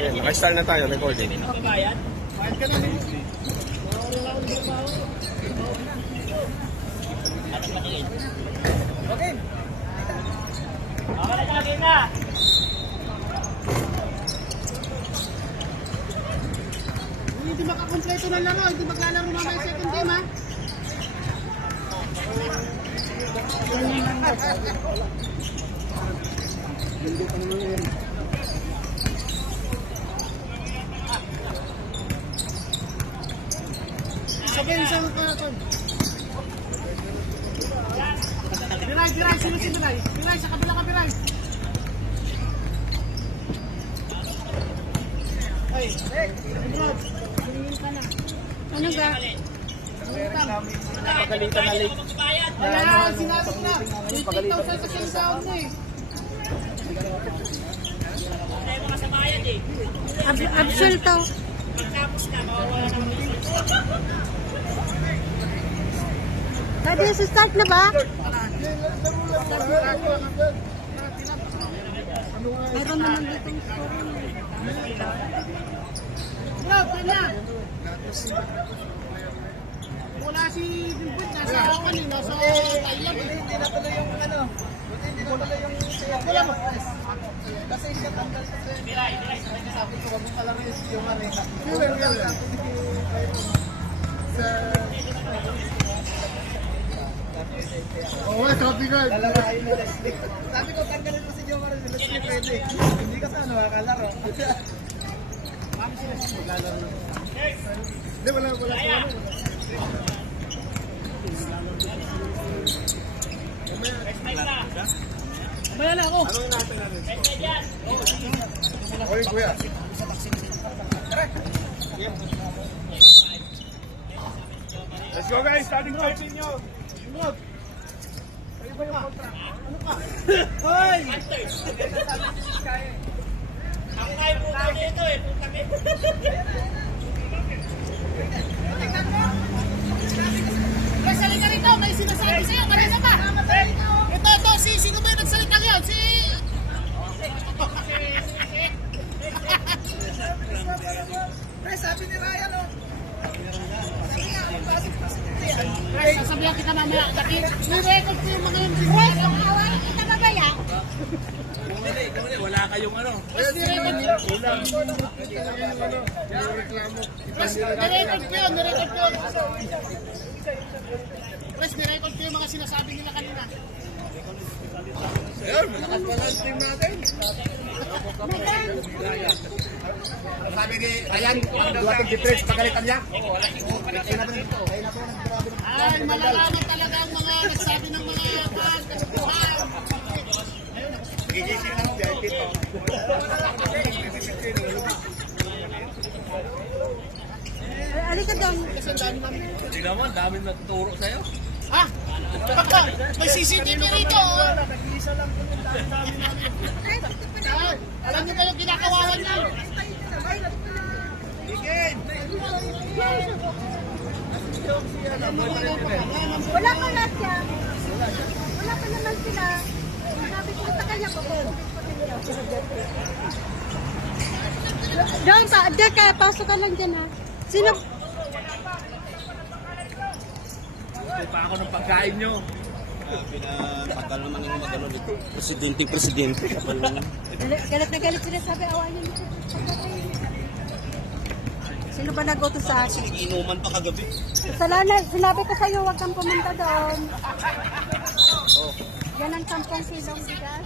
Naka-start na tayo, recording. Bayad? Bayad ka na rin. Okay. Okay na, game na. Hindi makakompleto ng laro, hindi maglalaro mamaya yung second game, ha? Hindi pa naman yun. Sabihin sa mga karakon. Biray, sino si Biray? Biray, sa kabila ka, Biray. Ay, Brad, tingin ka na. Ano ga? Pagalitan na late. Wala, sinabi na. Pagalitan sa sasang mo eh. Ay, mga sabayan eh. Absol to. Pagkapos na, mawawala ng Pwede sa start na ba? Mayroon naman ditong score. Bro, kanya! Wala si Bilbut, nasa akin eh, nasa Thailand eh. Hindi na pala yung ano, hindi na pala yung wala mo. Kasi siya tanggal sa Bilay, sabi ko, wag mo pala yung Marina. Oo, sabi ko. Lalawain na Leslie. Sabi ko, tanggalin mo si Jomar sa Leslie pwede. Hindi ka sana makakalaro. Mami si Leslie maglalaro. Hindi, wala. Mamaya na ako. Anong natin natin? Oy, kuya. Let's go guys, starting point ninyo. Sunod. Kayo ba yung kontra? Ano ka? Hoy! Ang tayo po dito eh. Magsalita rito, may sinasabi sa'yo. Kanina ba? Ito, sino ba yung nagsalita ngayon? Pre, sabi ni Ryan, oh. Ay, sasabihan kita mamaya. Nirecord ko yung mga yung Wait, awan kita babaya. Kumuli, wala kayong ano. Nirecord ko yun. Press, nirecord ko yung mga sinasabi nila kanina. Ayun, malakas pala ang team natin. Sabi ni Ayan, duwating di-press, pagalitan niya. Ay, malalaman talaga ang mga nagsabi ng mga kasubuhan. Gigising lang siya, ito. Alika doon. Kasi ang dami namin. Hindi naman, dami natuturo sa'yo. Ha? May CCTV rito. Oh. Nag-iisa lang po yung dami namin. Ah, alam niyo ba yung kinakawawan niya? Igin! Wala pa lahat yan. Wala pa naman sila. Sabi ko sa kanya ko. Doon pa, diyan ka, pasok ka lang dyan ha. Sino? Pa ako ng pagkain nyo. Pinatagal naman yung magano dito. Presidente. Kapal naman. Galit na galit sila, sabi awayan nito. Sino ba nag-utos sa akin? Inuman pa kagabi. Kasalanan, sinabi ko sa'yo, huwag kang pumunta doon. Yan ang 10 kilong bigas.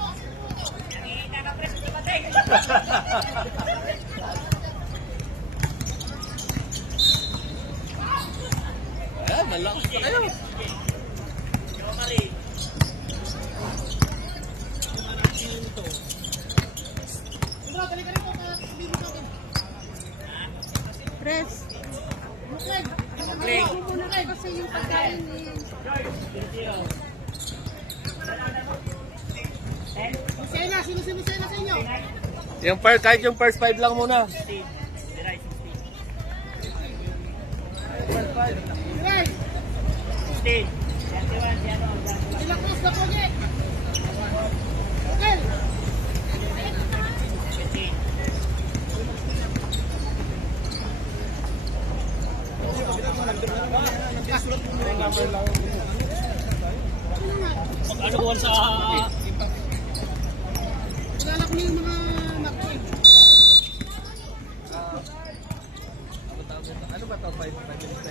Malakas pa kayo. Press. Muna kayo kasi yung pagkain eh. Sino sa inyo? Yung first, kahit yung first 5 lang muna. Right. Ilang cross na project? Okay. Ano buwan sa... Lalak mo yung mga nakuin. Ano ba ito? 5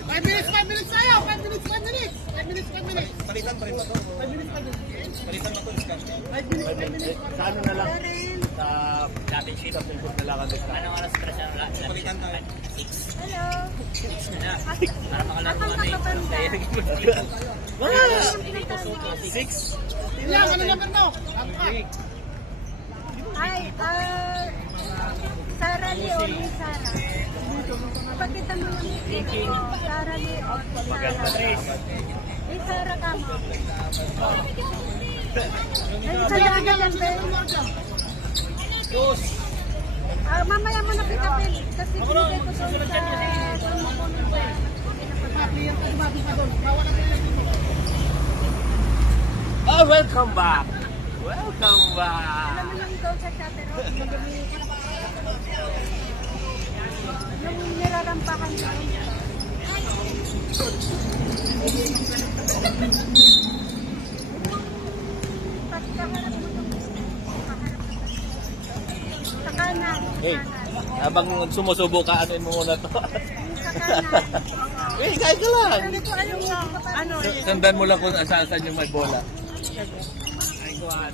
5 minutes minutes? tayo! 5 minutes! 5 minutes! Palitan pa rin ba ito? 5 minutes. Palitan ba ito? Discount? 5 minutes. Sa ano na lang? Sa dating sheet of input na lang ang discount. Anong oras para siya? Palitan tayo. Hello. 6 na. Para makalaro Akang kami. kapapanda. Wala! 6. Ilang, ano number mo? Ako ka. Ay, Sara Lee o Miss Sara? Pagkita mo yung meeting ko, Sara Lee o Sara. Eh, Sara ka mo. Nagsalangan lang ba? Mamaya mo na pick upin kasi binigay ko doon sa kamo ko nung Kliyente ka, dumabi ka doon. Bawal ang kliyente mo. Oh, welcome back! Welcome back! alam mo yung doon sa Chateron, yung nirarampakan doon. Pagkaharap mo doon. Sa kanan. Hey, habang sumusubo ka, anuin mo muna to. Sa kanan. Hey, kahit ka lang! Sabi ko, ano, Sandan mo lang kung saan yung may bola. Ay, kuhan.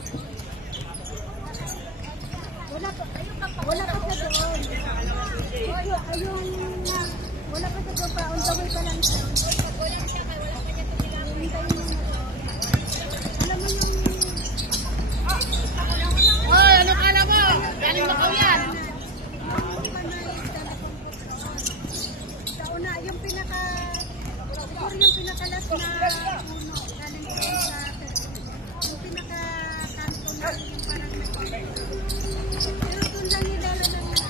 wala pa sa doon. Wala pa sa doon pa, on the way pa lang siya. Hintayin mo na doon. Alam mo yung... Hoy, ano kala mo? Galing na ko yan. Sa una, yung pinaka... Siguro yung pinakalas na puno. Galing ko sa... Yung pinaka-kanto na yung parang may... Pero doon lang nilala ng ano.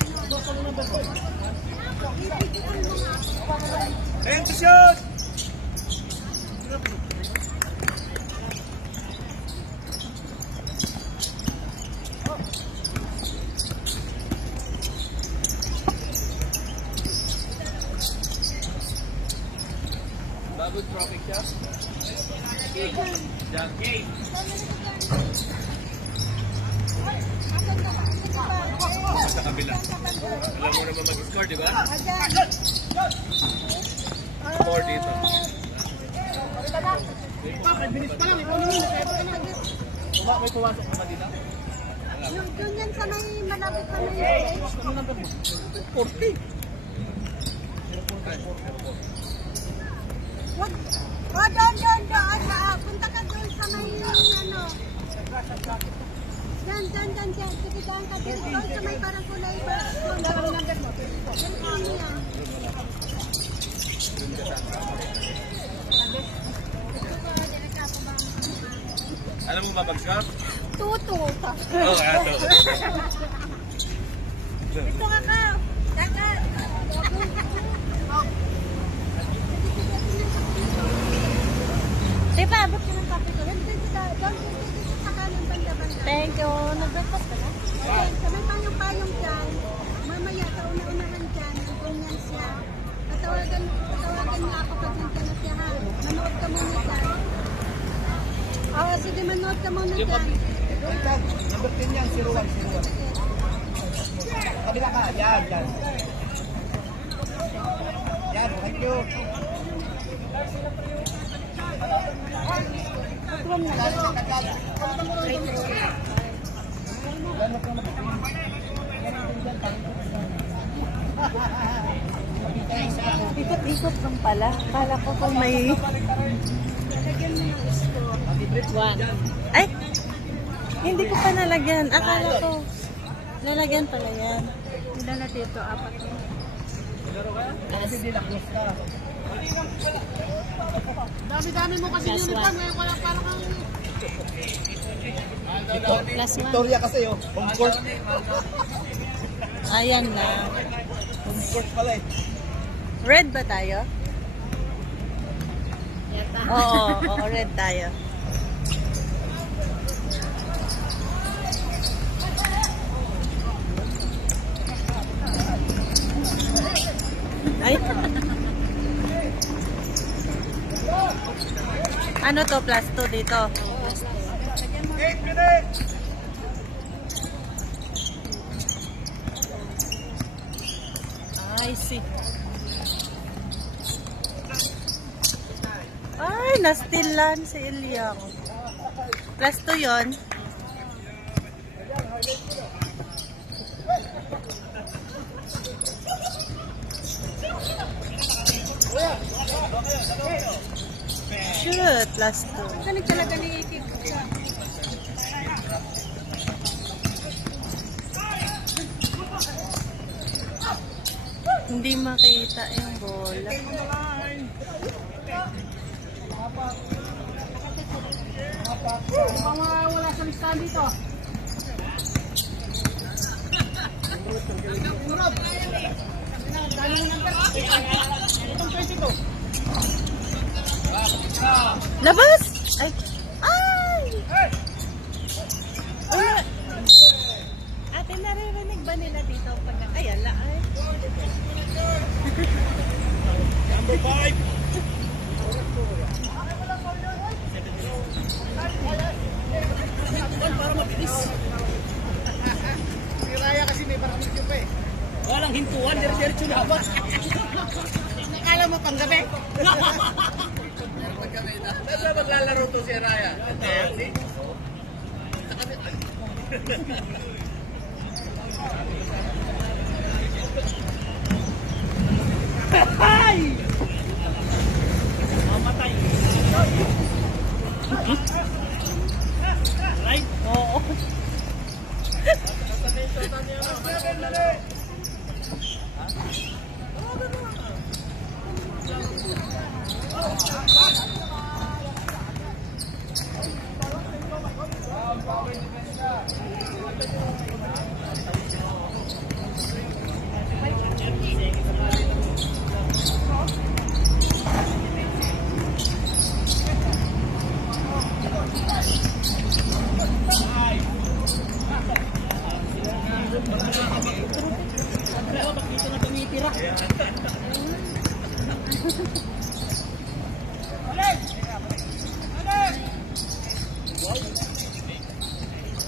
Ipigil mo nga ako. Ayun, to shoot! Bago traffic siya? Diyan. Sa kabila. Alam mo naman mag-score, di ba? Score dito. Pa, 5 minutes pa lang. Ikaw naman, nag-epo ka na. May pumasok ka ba dito? Yung doon yan sa may malapit na may stage. Ano number mo? 40. Wag. O, doon. Punta ka doon sa may ano. Diyan. Sige, diyan ka din. Doon sa may parang kulay ba? Doon. Ano number mo? Yan kami ah. Alam mo ba mag-score? Tuto. Oo, ato. Ito ka ka. Kaka. Diba, abot ka ng kape ko. Doon sa kanan banda-banda. Thank you. Nag-breakfast ka na? Okay. Sa may payong-payong dyan. Mamaya, kauna-unahan dyan. Nandun yan siya. Patawagan niya ako pag nandyan na siya ha. Manood ka muna dyan. Oo, sige, manood ka muna dyan. Number 10 yan, 01. Kabila ka, yan. Yan, thank you. Ikot-ikot lang pala. Kala ko kung may... Lalagyan mo ng isko. Ay! Hindi ko pa nalagyan. Akala ko. Lalagyan pala yan. Ilan na dito? 4 na. Dami-dami mo kasi uniform. Ngayon wala parang kang... Victoria kasi oh. Home court. Ayan na. Home court pala eh. Red ba tayo? Oo, red tayo. Ay. Ano to, plus 2 dito? I see. Ay, nastilan si Ilyang. Plus 2 yun. Shoot, plus 2. Galing talaga ni Tip. Hindi makita yung bola. Wala sa listahan dito. Labas! Ay! Ay! Wala. Ate, naririnig ba nila dito? Ay, ala. Ay. Number 5. Para mabilis. Si Raya kasi may parang medyo pa eh. Walang hintuan, diretso na ba? Nakala mo pang gabi. Saan maglalaro to si Raya? Ay! Mamatay. Right? Oo.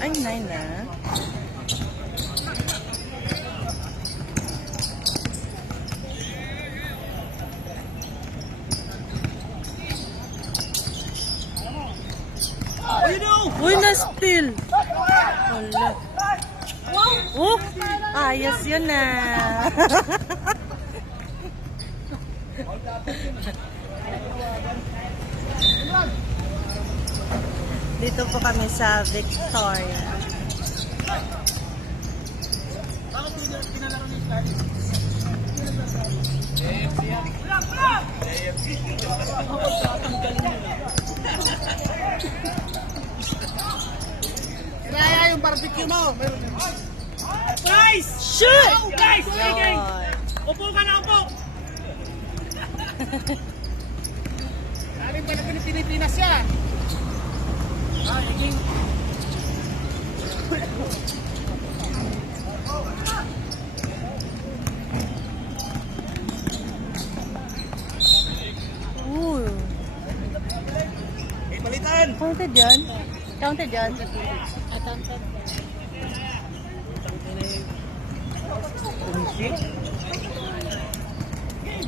Ay, 9 na. Uy, na-steal. Wala. Oh, ayos yun na. Dito po kami sa Victoria. Raya yung barbecue mo. Guys! Shoot! Oh, guys! Speaking! Yun. Upo ka na, upo! Galing pa na Pilipinas yan. Ooh. Balitan! Counted yan? Counted yan?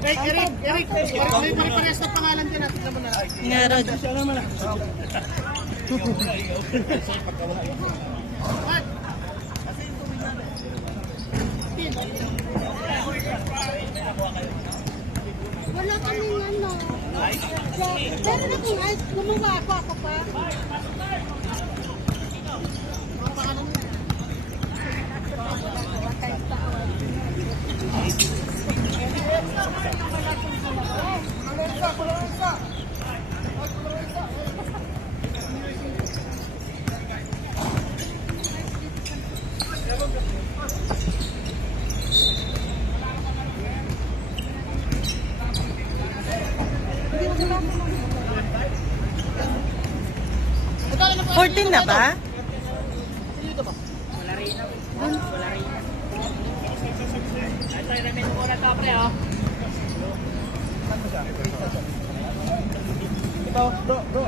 Eric, pare-parehas na pangalan din natin naman na. Meron. Wala kaming ano. Pero na kung ice, gumawa ako pa. Ito, 14 na ba? Ito, i-remit mo na ito, pre, oh. Ito, do.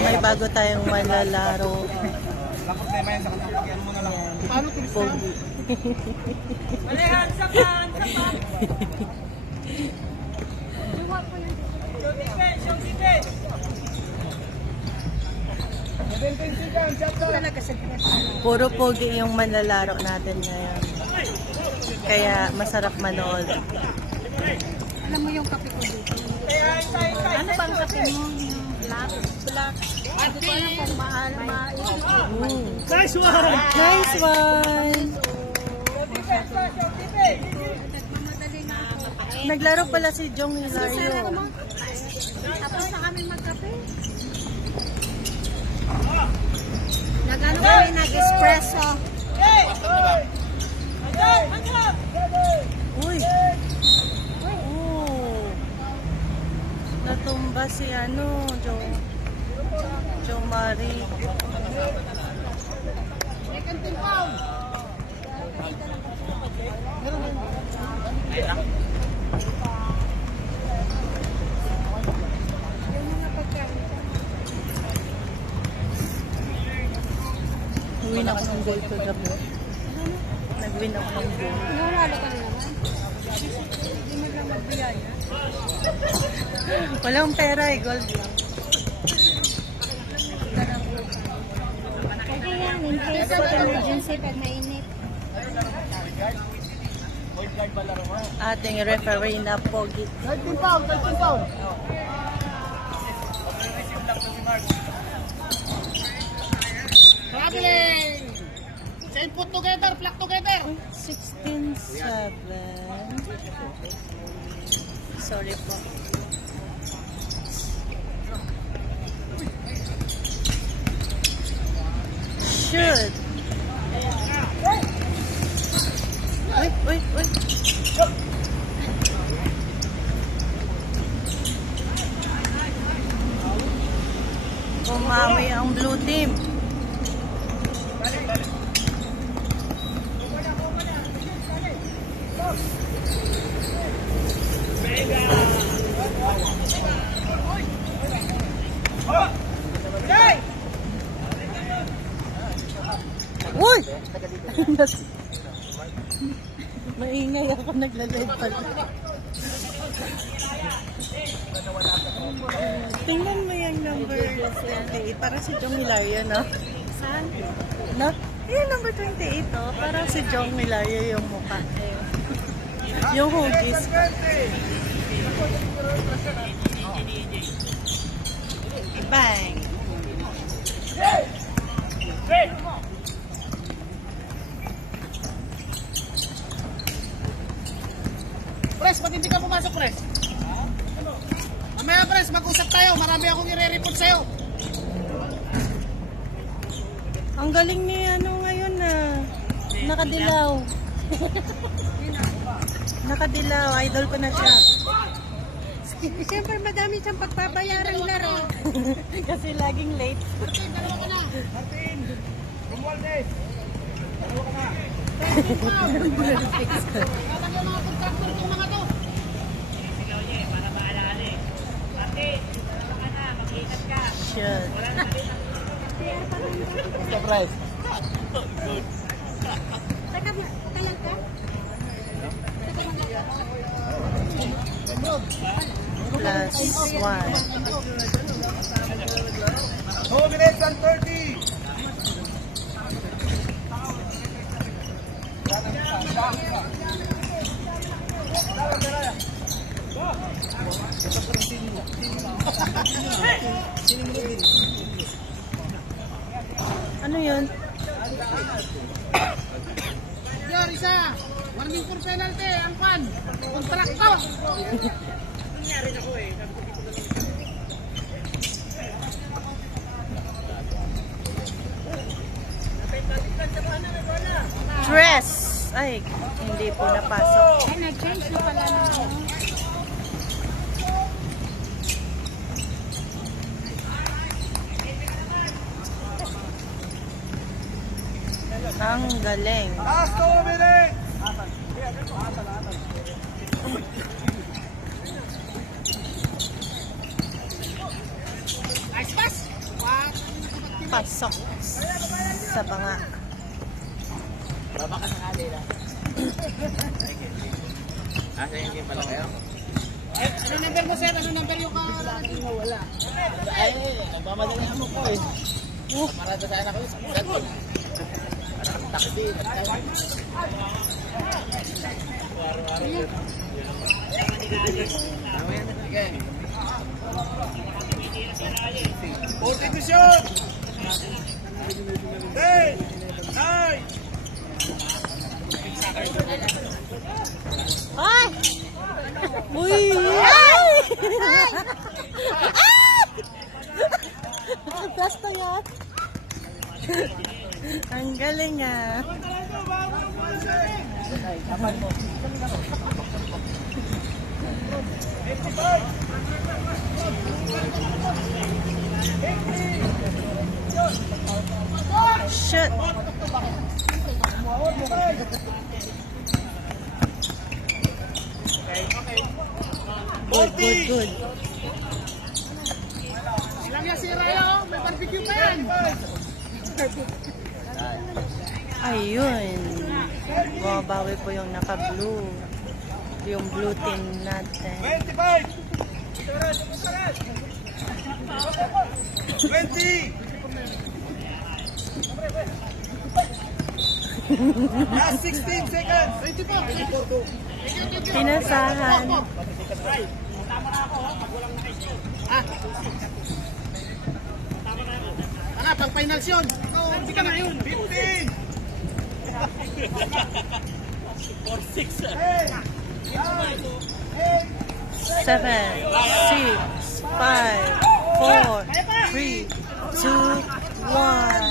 May bago tayong manlalaro. Lang problema yan sa kanya. Pagyan mo na lang. Paano tulis na? Malihan, sapan! Puro pogi yung manlalaro natin ngayon. Kaya masarap manood. Alam mo yung kape ko dito. Ano bang kape mo? Yung black? Black. Hindi ko alam kung mahal, Nice one! Nice one! Nagmamadali na ako. Naglaro pala si Jong Sarap Hilario. mo. Tapos na kami magkape. Nagano kami nag-espresso. Uy! Oh. Natumba si Jo Marie. Win ako ng goal to gabi. Nag-win ako ng goal. Nanalo ka na naman. Hindi mo lang magbiyaya. Walang pera eh, gold lang. Pwede yan, in case of emergency pag mainit. Ating referee na pogi. 13 pound. Traveling! Same put together, flock together. 16-7. Sorry po. Shoot! Uy! Umami ang blue team. Uy! Maingay ako nagla-live pala. Tingnan mo yung number 28. Parang si Jong Hilario, no? Saan? No? Yung number 28, oh. Parang si Jong Hilario yung mukha. Yung hugis. Bang! Pres, ba't hindi ka pumasok, Pres? Mamaya, Pres, mag-usap tayo. Marami akong i-report sa'yo. Ang galing ni ngayon na nakadilaw. Nakadilaw. Idol ko na siya. Siyempre madami siyang pagbabayarang laro. Kasi laging late. Romualdez! Shit. Surprise. Teka, kaya ka? Plus 1. 2 minutes and 30. Ano yun? Yan, isa. Warning for penalty. Ang pan. Kontrakto. Dress! Ay, hindi po napasok. Ay, nag-change na pala ng ano. Ang galing. Last 2 minutes. Nice pass! Wow! Pasok sa banga. Baba ka sa kanila. Asa yung game pala kayo? Ano number mo, sir? Ano number yung kalaki mo? Wala. Ay, nagmamadali mo ko eh. Parada sana ako sa cellphone. Parang taxi. Constitution! Hey! Hey! Ay! Uy! Ay! Plasto nga. Ang galing ah. Shit. Good, good, good. Ilang yan si Raya, oh. May barbecue pa yan. Ayun. Bumabawi po yung naka-blue. Yung blue team natin. 25! 20! Last 16 seconds! 24! Pinasahan. Tara, pang finals yun. Ikaw, hindi ka na yun. 15! 7, 6, 5, 4, 3, 2, 1.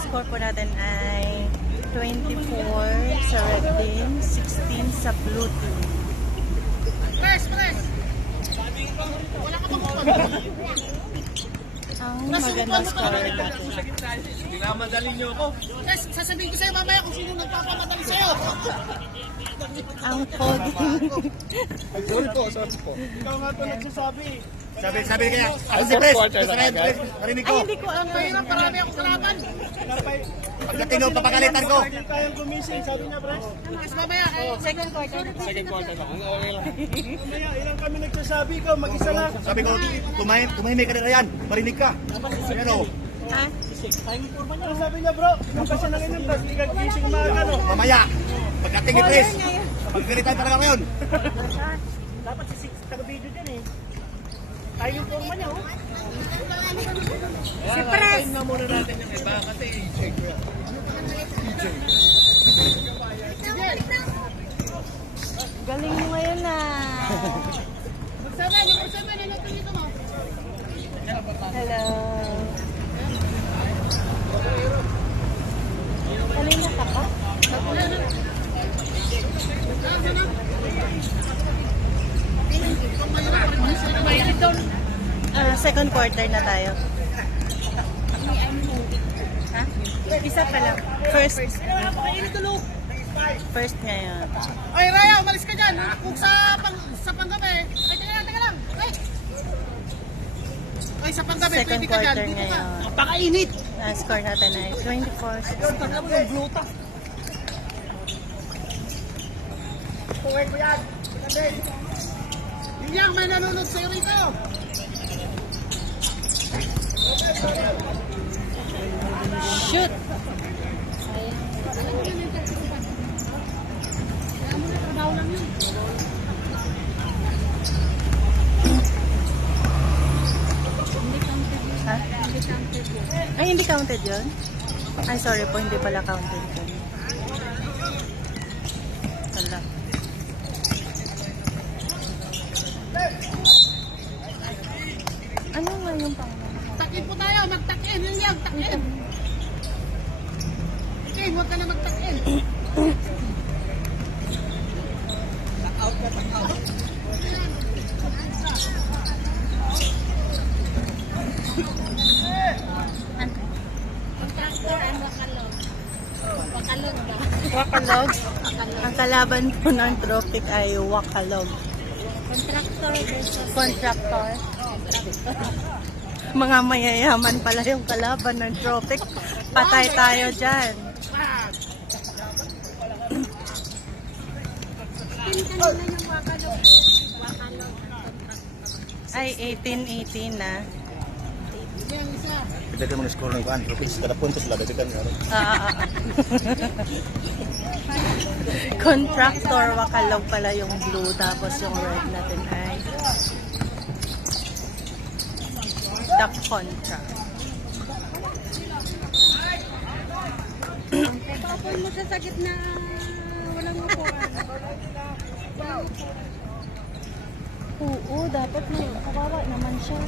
Score po natin ay 24 sa red team, 16 sa blue team. Press, press. Wala ka bang upad? Ang magandang score natin. Pinamadali niyo ako. Press, sasabihin ko sa'yo mamaya kung sino nagpapamadali sa'yo. Ang coding. Sorry po. Ikaw nga ito nagsasabi. Sabi kaya, ako si Pres, marinig ko. Ay, hindi ko Ang mahirap, marami akong kalaban. Pagdating nung papagalitan ko. Tayong gumising, sabi niya, Press. Press, mamaya. second quarter. Mamaya, ilang kami nagsasabi, ikaw mag-isa lang. Sabi ko, tumahimik ka na yan, marinig ka. Pero, Ha? Ano sabi niya, bro? Ikaw pa siya nang inom, tapos hindi ka gising umaga, no? mamaya, pagdating ni Pres, pagkalitan talaga ko yun. Dapat si Six taga-video dyan eh. Tayo yung forma niya, oh. Si Pres. Na muna natin yung iba kasi Galing mo ngayon na. Magsabi, ano ito dito mo? Hello. Kanina ka pa? Second quarter na tayo. Ha? Isa pa lang. First ngayon. Ay, Raya, umalis ka dyan. Kung sa panggabi, ay, teka lang. Ay, sa panggabi, Second pwede ka dyan. quarter Dito ka. ngayon. Napakainit. Score natin ay 24-16. Tanggal mo yung gluta. Tuwag mo yan. Yun yan, may nanonood sa'yo rito. Shoot! Ha? Ay, hindi counted yun? Ay, sorry po, hindi pala counted yun. Wala. Ano nga yung pangalan? Takin po tayo, magtakin. Yun yan, takin. Okay, huwag ka na magtakin. Takout ka, takout. Contractor and wakalog. Wakalog ba? Wakalog. Ang kalaban po ng Tropic ay Wakalog. Contractor versus Contractor. Mga mayayaman pala yung kalaban ng Tropic. Patay tayo dyan. Pin kanina yung wakalog. Wakalog. Ay, 18-18 na. Dagdag mo na score ng kuan. Pero kada puntos la dagdagan nga. Contractor, Wakalog pala yung blue. Tapos yung red natin ay the contract. Tapon mo sa sakit na walang upuan. Oo, dapat na kawawa naman siya.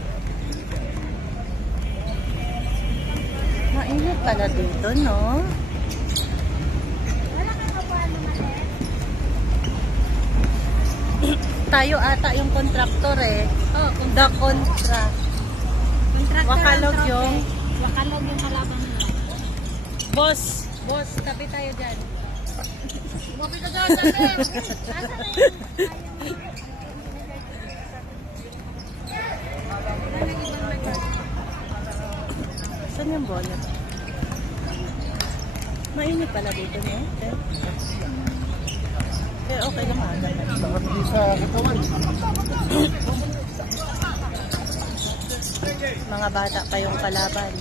Mainit pala dito, no? Wala kang upuan naman Tayo ata yung contractor eh. Oh, The contract. contractor. Wakalog ang yung- trope. Wakalog yung kalaban mo. Boss, Boss, tabi tayo dyan. Umapi ka dyan, Jacker! saan yung bola? Mainit pala dito, no? Eh, okay lang aga. Sa katawan. Mga bata pa yung kalaban.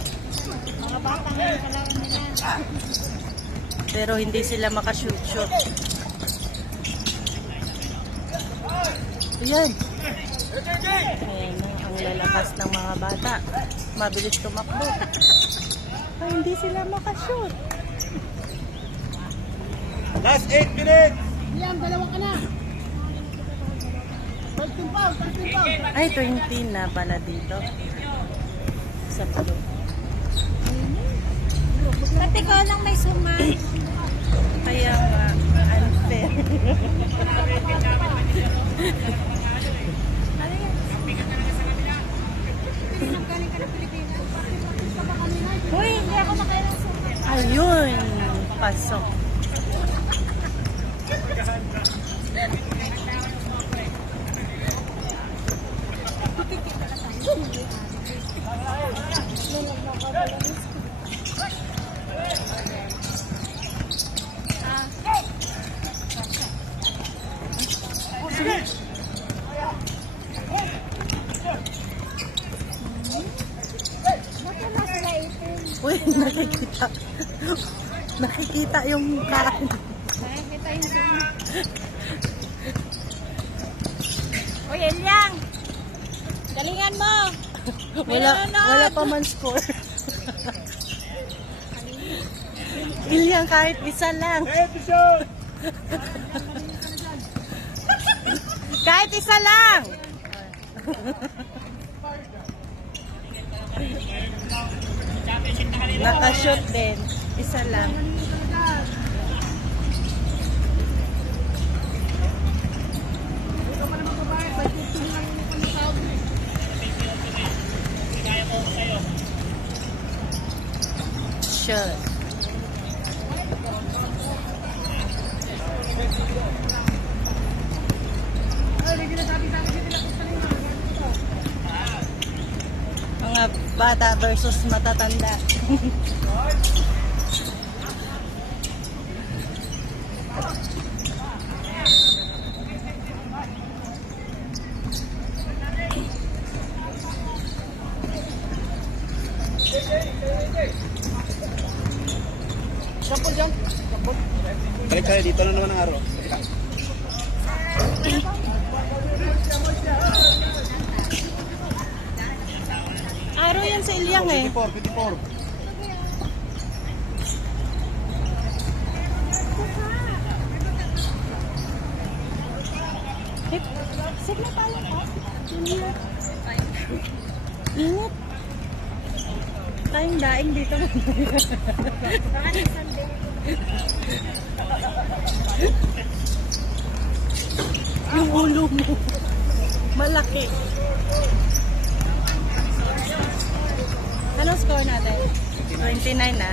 Mga bata nga yung kalaban nila. Pero hindi sila makashoot-shoot. Ayan. Ayan na, ang lalakas ng mga bata. Mabilis tumakbo. Ay, hindi sila makashoot. Last 8 minutes. Liam, dalawa ka na. 13 pounds, 13 pounds. Ay, 20 na pala dito. Sa palo. Dati ko lang may suma. Kaya nga, unfair. Ano yan? Pinagaling ka ng Pilipinas. Uy, hindi ako makailang suma. Ayun, pasok. Baka na sila 18. Uy, nakikita. Nakikita yung kain. Ay, kita yung suma. Uy, Elyang! Galingan mo! Wala pa man score. Ilyang kahit isa lang. Episode. Kahit isa lang. Nakashoot din. Isa lang. Shoot. Mga bata versus matatanda. Balik tayo dito na naman ang araw. Araw yan sa Ilyang eh. 54. Sit na tayo pa. Init. Tayong daing dito. Baka ng Sunday. Yung ulo mo. Malaki. Anong score natin? 29 na.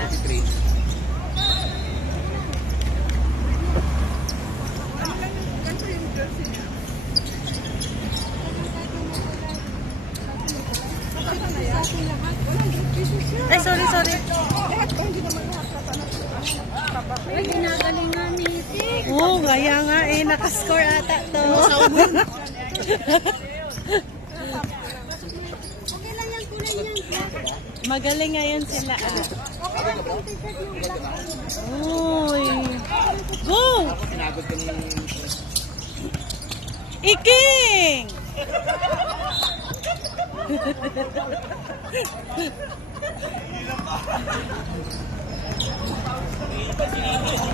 sorry. Ay, ginagalingan ni Tik. Oo, kaya nga eh, nakascore ata to. Okay lang yung kulay niyan. Magaling ngayon sila ah. Okay lang yung t-shirt yung black. Uy. Go! Sinagod ko ng Iking!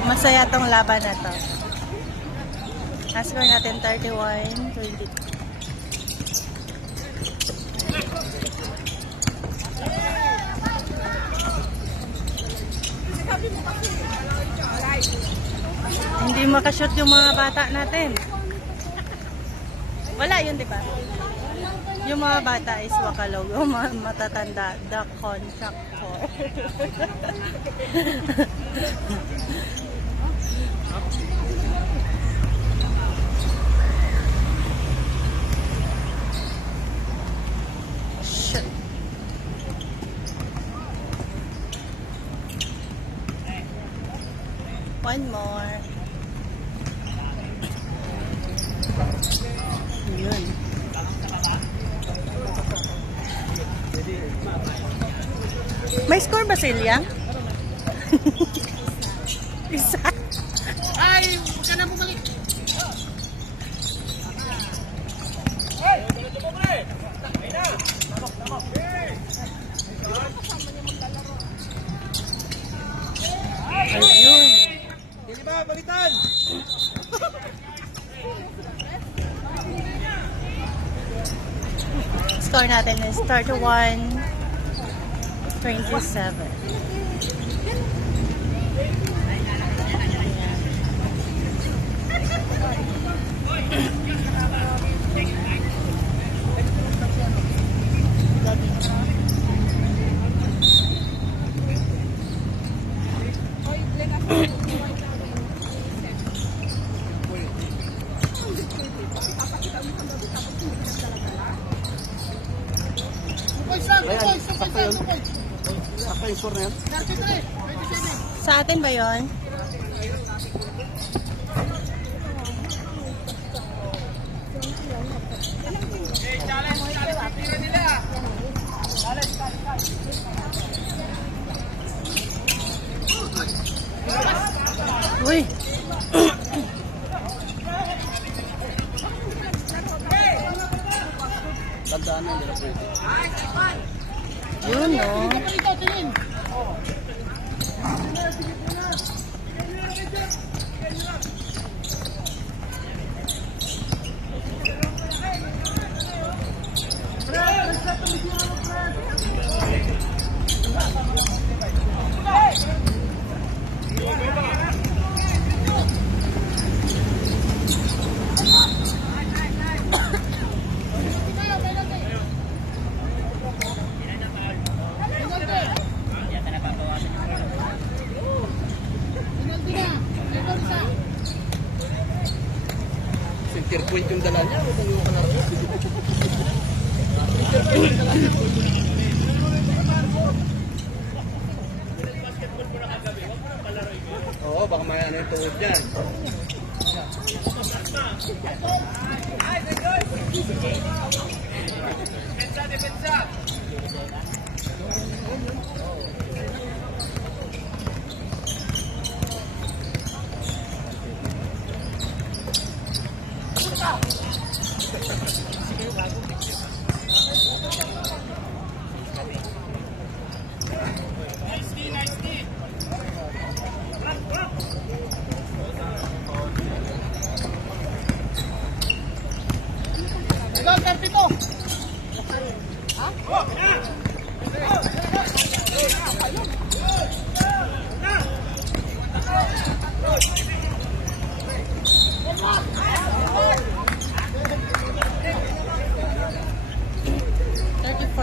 Masaya tong laban na to. Score natin 31-20. Hindi makashoot yung mga bata natin. Wala yun, di ba? Yung mga bata is wakalog. Yung mga matatanda, the contractor. Shit. One more. Yun. May score ba Celia? Isa. Ay, huwag ka na bumalik. Ayun. Hindi ba, balitan? Score natin is 31-27. Sakto yung score na yan? Sa atin ba yon? Uy! Tandaan na, hindi na pwede. Yun, no? Center point yung dala niya. Huwag yung kalaro. Oo, baka may ano yung tuhod niyan.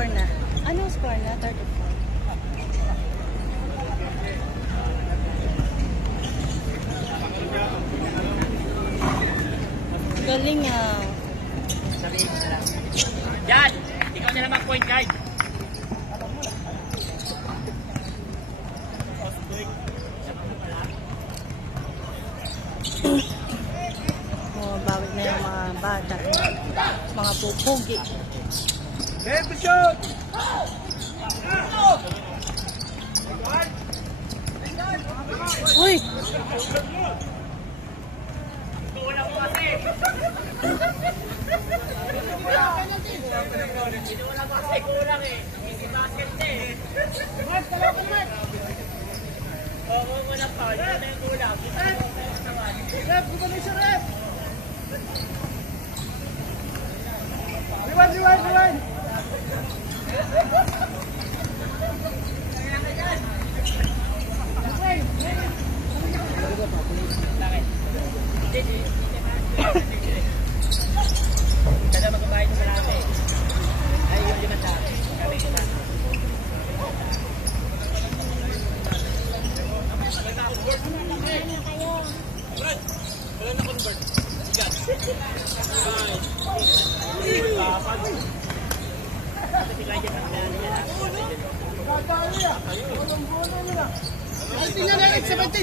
Na. Anong score na? 34. Galing ah. Yan! Ikaw na naman point guard. Pupugi. Left shot! Uy! Rewind!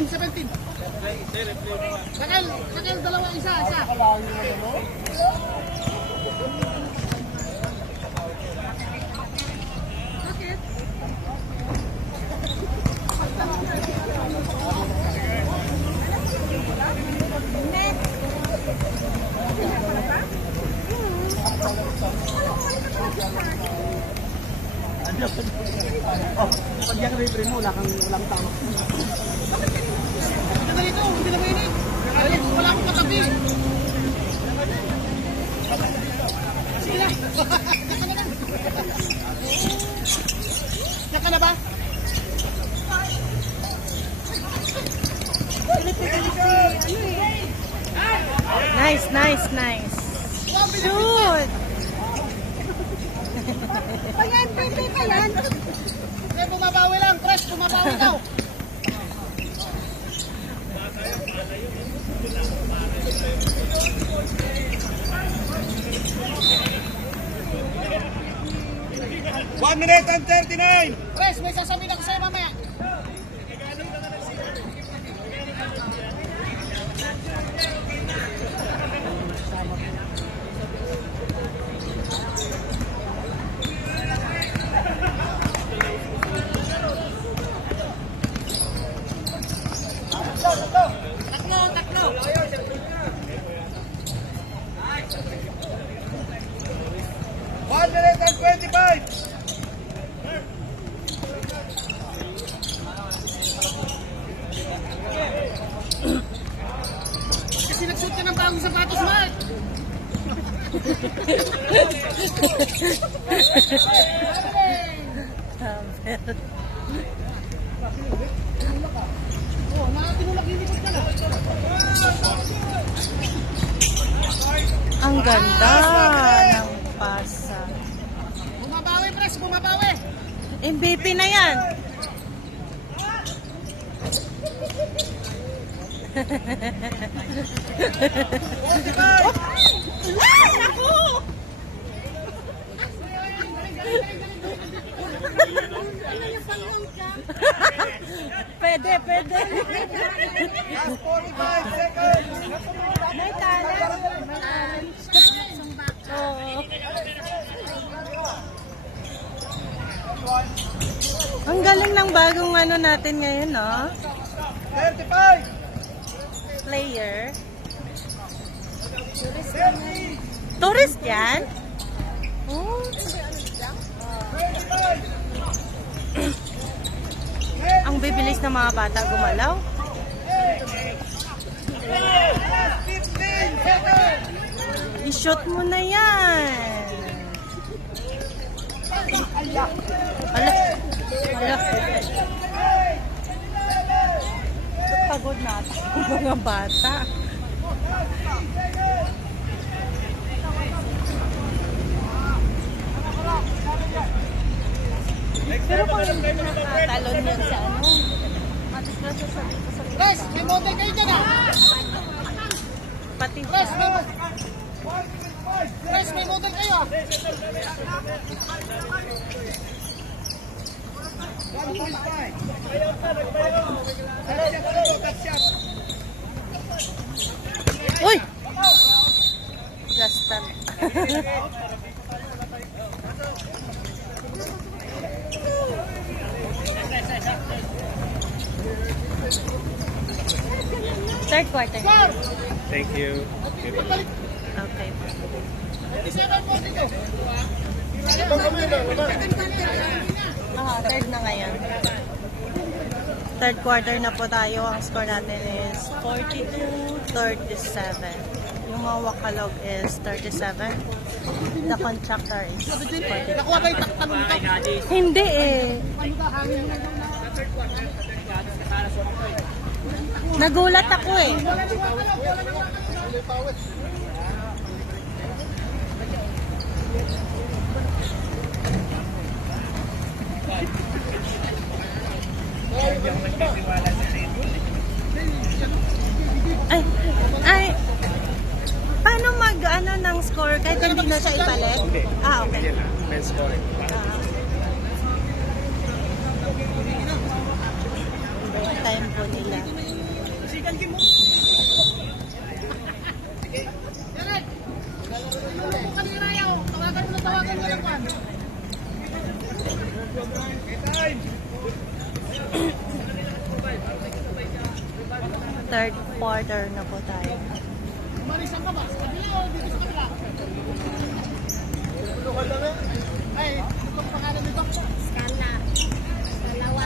Seventeen. Sakal dalawa isa. Pag yung referee mo, walang tama. Hindi na mainit. Wala akong katabi. Sige na. Naka na ba? Nice. Shoot! Ayan, pwede pa yan. Pre, bumabawi lang. Crush, bumabawi daw. One minute and 39! Crush, may sasabihin ako sa'yo mamaya. Tatlo. One minute and 25! Kasi nagsuot ka ng bagong sapatos, Mark. Oh, nakatinulak yung likod ka na. Ang ganda ng pasa. Bumabawi, Pres, bumabawi. MVP na yan. Pwede. Last 45 seconds! May talent. Oo. Ang galing ng bagong ano natin ngayon, no? 35! Player. Tourist yan? Oh. Ang bibilis ng mga bata gumalaw. 15 seconds! I-shoot mo na yan. Hala. Pagod na ang mga bata. Pero kung hindi nakatalon yan sa ano, madisgrasya sa dito sa Pres, may model kayo dyan, ah. pati Pres, siya. may model kayo, ah. 1.5! Uy! Gastan. Third quarter. Thank you. Okay. 37-42. Third na ngayon. Third quarter na po tayo. Ang score natin is 42-37. Yung mga wakalog is 37. The contractor is 42. Nakuha ba yung taktanong ito? Hindi eh. Ano ka, hangin mo na daw na. Nagulat ako eh. Ay, ay, paano mag-ano ng score kahit hindi na siya ipalit? Ah, okay. Men's scoring. Time po nila. Kanina yaw, tawagan mo lang kwan. Third quarter na po tayo. Marisan ka ba? Sa kabila o dito sa kabila? Ay, ano ang pangalan nito? Skala. Dalawa.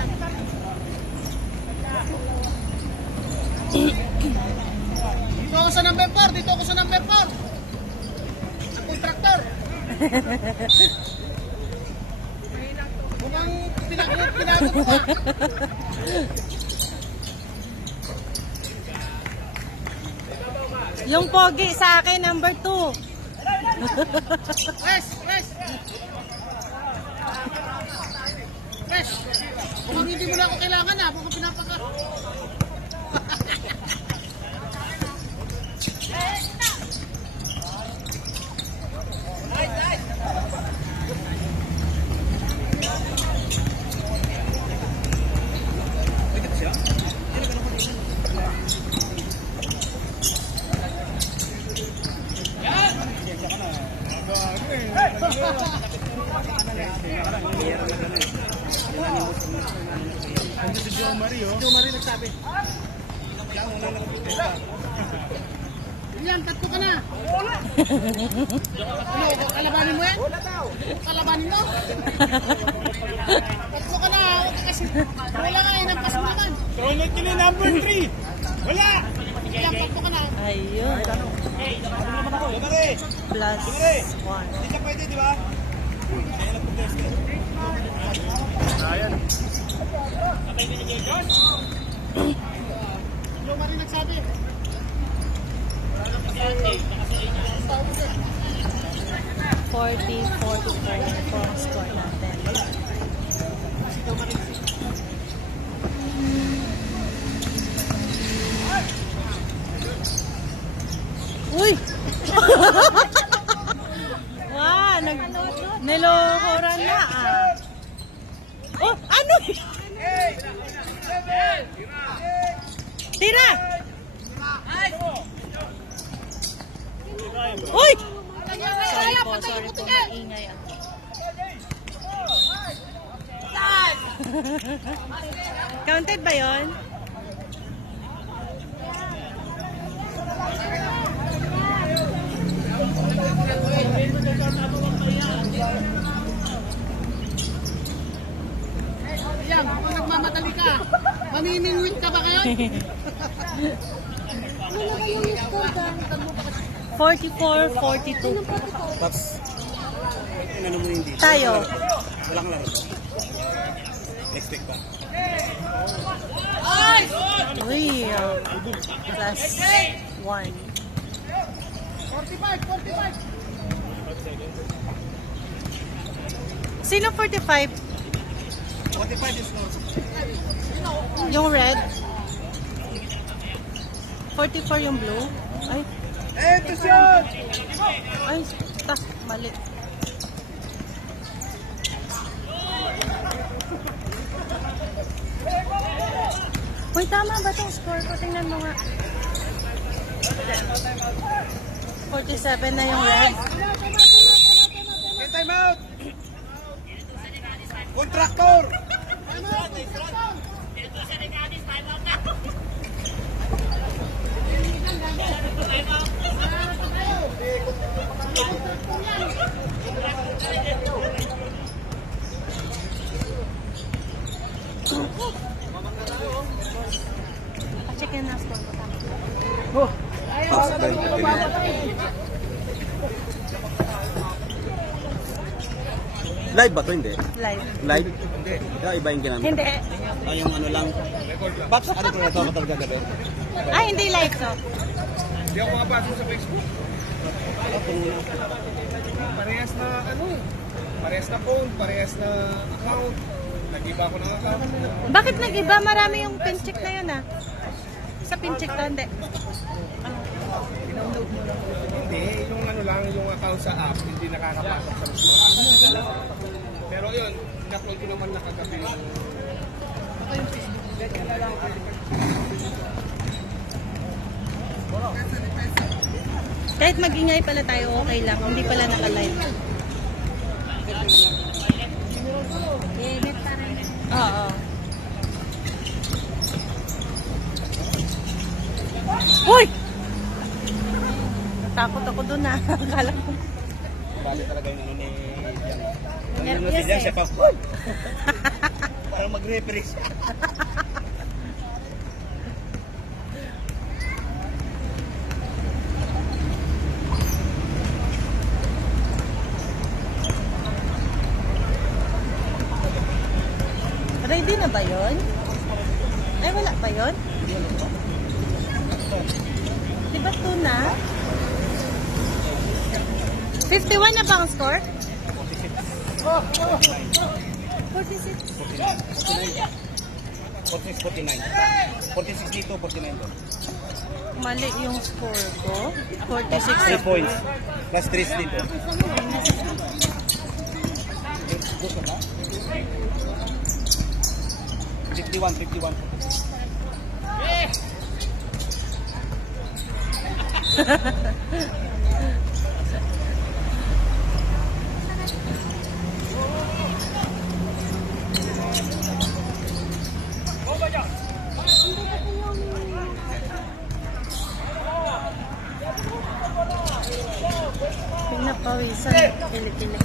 Dito ako sa number 4. Dito ako sa number 4. Ang contractor. Mukhang pinagot mo ka. Yung pogi sa akin, number 2. Press! Press! Press! Mukhang hindi mo na ako kailangan ha. Mukhang pinapaka. Nagsabi. Yan, tatlo ka na. Ano, kalabanin mo yan? Kalabanin mo? Tatlo ka na. Kasi wala nga, inampas mo naman. Tronit nila number 3. Wala! Yan, tatlo ka na. Ayun. Plus 1. Hindi ka pwede, di ba? Yung mali nagsabi. 40-44 po ang score natin. Uy! Wow, nilokoran na ah. Oh, ano? Tira! Uy! Sorry po maingay ako. Counted ba yon? Yan, kung nagmamadali ka, mamimingwin ka ba kayo? 44-42. Tapos, ano mo hindi? Tayo. Walang laro. Next week pa. Uy, plus 1. 45. Sino 45? 45 is no. Yung red? 44 yung blue? Ay, Ito siya! ay, mali. Uy, tama ba itong score ko? Tingnan mo nga. 47 na yung red. Time out! Contractor! Check in na score ko. Live ba to? Hindi. Live. Live? Hindi. Iba yung ginamit. Hindi. Yung ano lang. Ba't ano ko na ito talaga gabi? Ay, hindi live to. Hindi ako makapasok sa Facebook. Parehas na ano eh. Parehas na phone, parehas na account. Nag-iba ako ng account. Bakit nag-iba? Marami yung pincheck na yun ah. Sa pincheck to, hindi. Hindi, yung ano lang, yung account sa app, hindi nakakapasok sa Facebook. Pero yun, na-upload ko naman nakagabi yung Kahit magingay pala tayo, okay lang. Hindi pala naka-live. Oo. Uy! Natakot ako dun ah. Akala ko. Bali talaga yung ano ni Jan. Ang ano Nervyos si Jan, eh. siya pa. Parang mag-referee siya. Ready na ba yun? Ay, wala pa yun? Di ba 2 na? 51 na ba ang score? 46. 46-49. 46 dito, 49 doon. Mali yung score ko. 3 46. points. Plus 3 dito. 51. Pinapawisan. Pili-pili.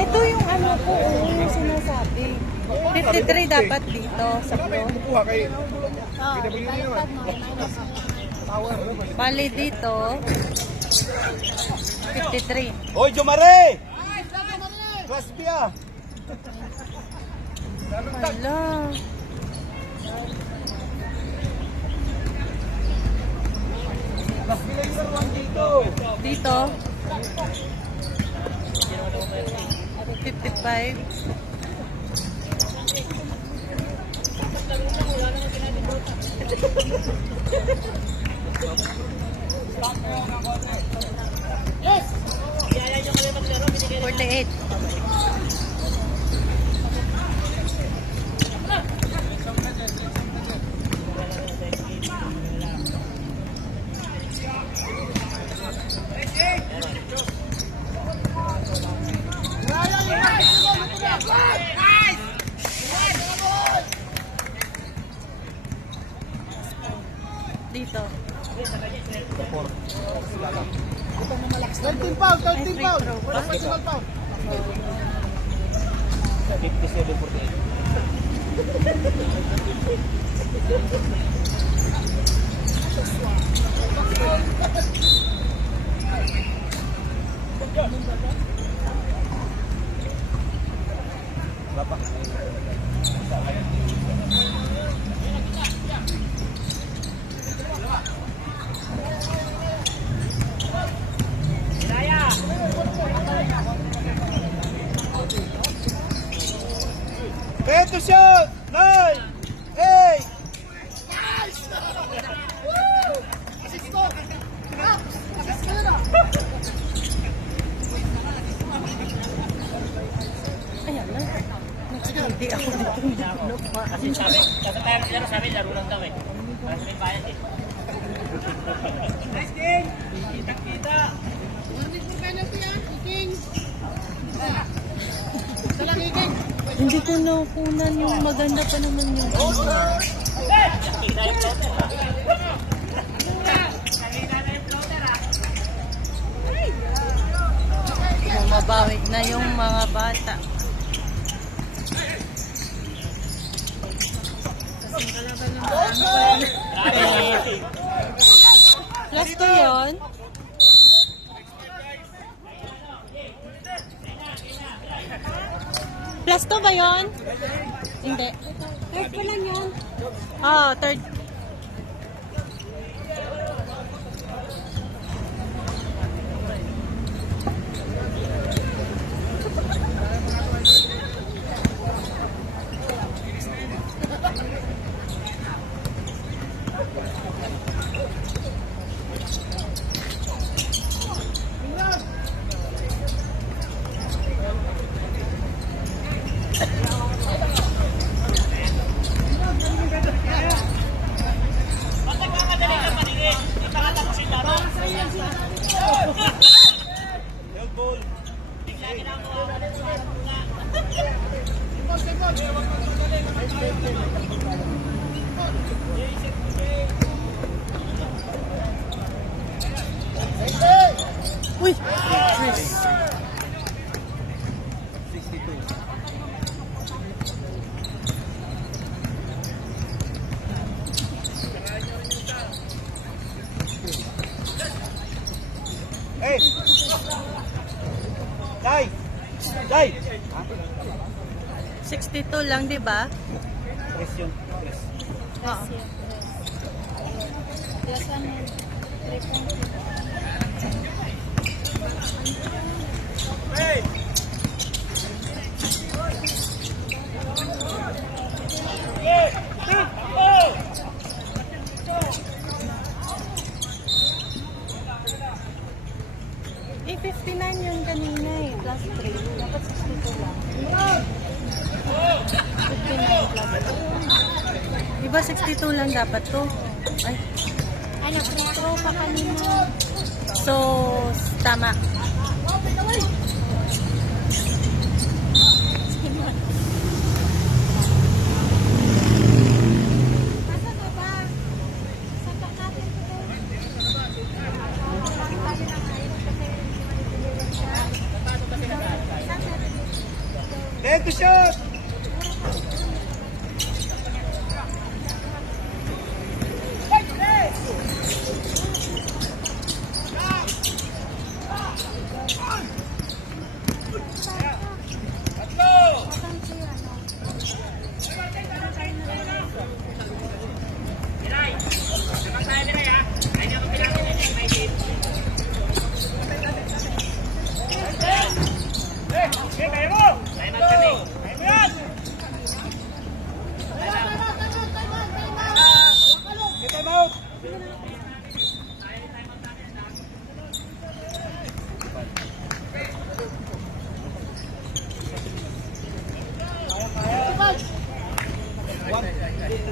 Ito yung ano ko, yung sinasabi. 53 dapat dito sa floor. kukuha kay PWD naman. Bali dito, 53. Hoy, Jomare! Class B ah! Hala. Class B lang yung dito. Dito. 55. Yes! 48. Dito. 13 pound, 13 pound. Wala personal pound. 57-48. Bapak. Ready to shoot! 9, 8, Kasi sabi, kasi tayo nila sabi, laro lang daw eh. Kasi may bayad eh. Nice game! Kita-kita! Hindi ko nakunan yung maganda pa naman yung ano. Kita yung floater ha. Mabawi na yung mga bata. Plus 2 yun? Plus 2 ba yun? Hindi. Third ko lang yan. Ah, third. Uy! Chris. Hey! Dai! Dai! 62 lang, di ba? Press yun. Press. Oo. Plus 100. Hey! Eh, 59 yun kanina eh. Plus 3. Dapat 62 lang. 59 plus 2. Diba 62 lang dapat to? Ay. Ano, retro pa kanina. So, tama. Masa ka ba? Sapak natin ito. Let to shot!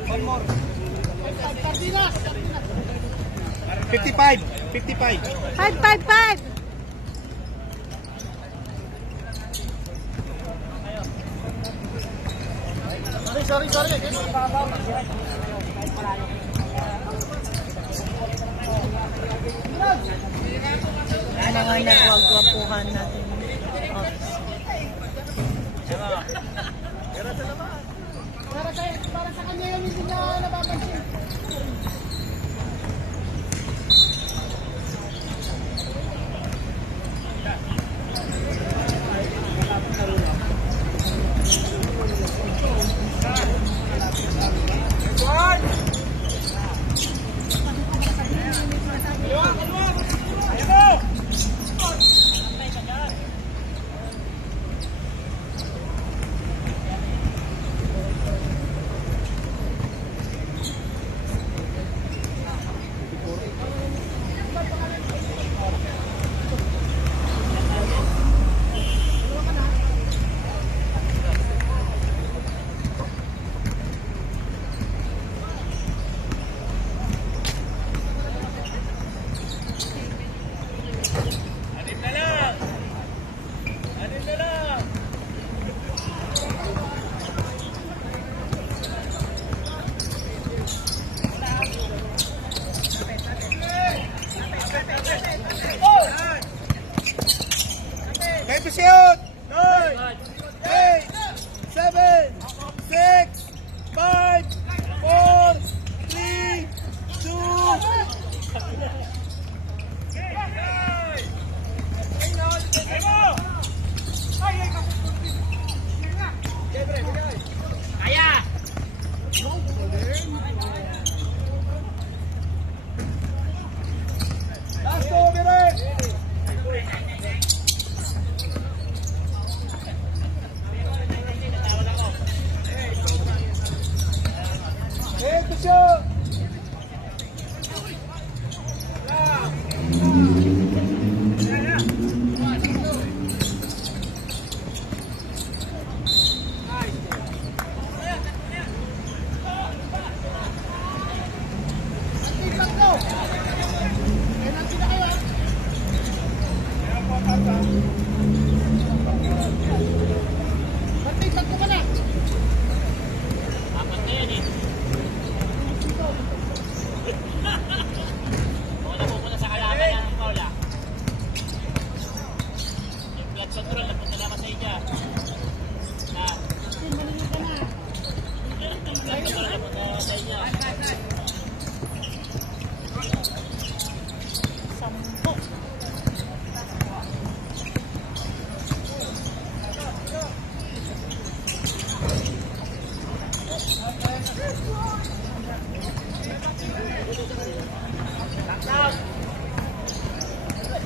One more. 55. 55. 555! Sorry. Mga nagwagwapuhan natin. Oops. Para sa kanya yun, hindi na napapansin.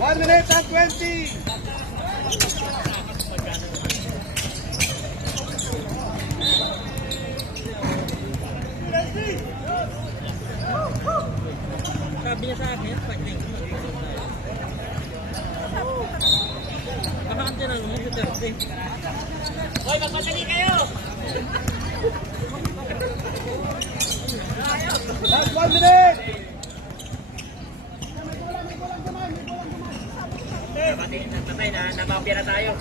1 minute and 20. Sabi niya sa akin, pagling baka ang tinan mo sa Thursday. Hoy, magpadali kayo! Last 1 minute. Patay na, nakapira tayo.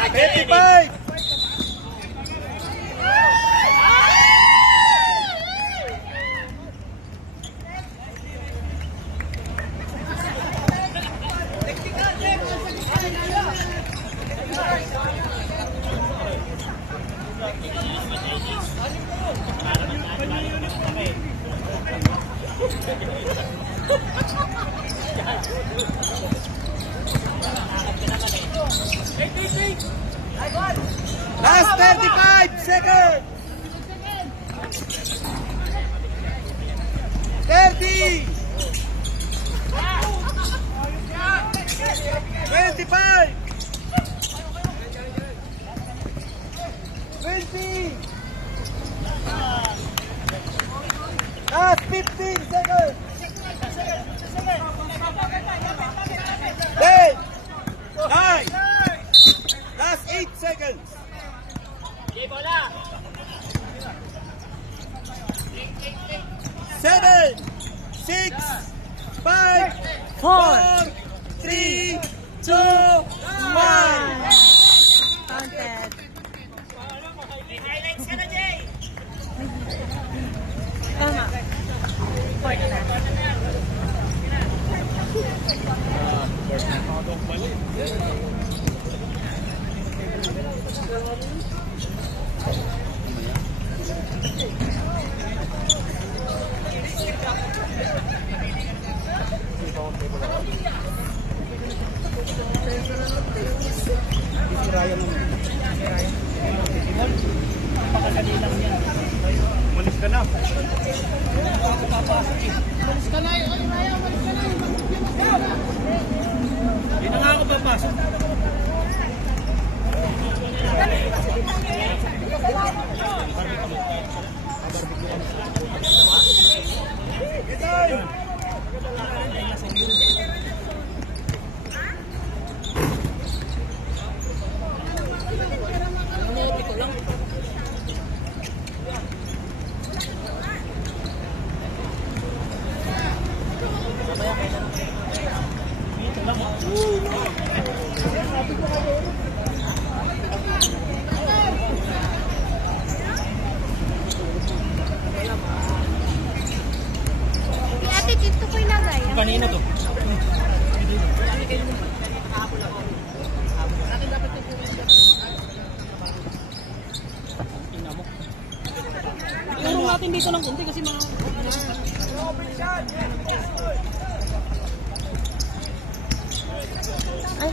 55. Last 35 seconds. 30. 25. 20. Last 15 seconds. 10. 9. Last 8 seconds. Seven, 6, 5, 4, 3, 2, 1. Counted. Tama. Fourth na. Umalis ka na. Hindi na nga ako papasok. Ate, dito ko ilagay. Kanina to. Tulong natin dito ng konti kasi mga... Ay.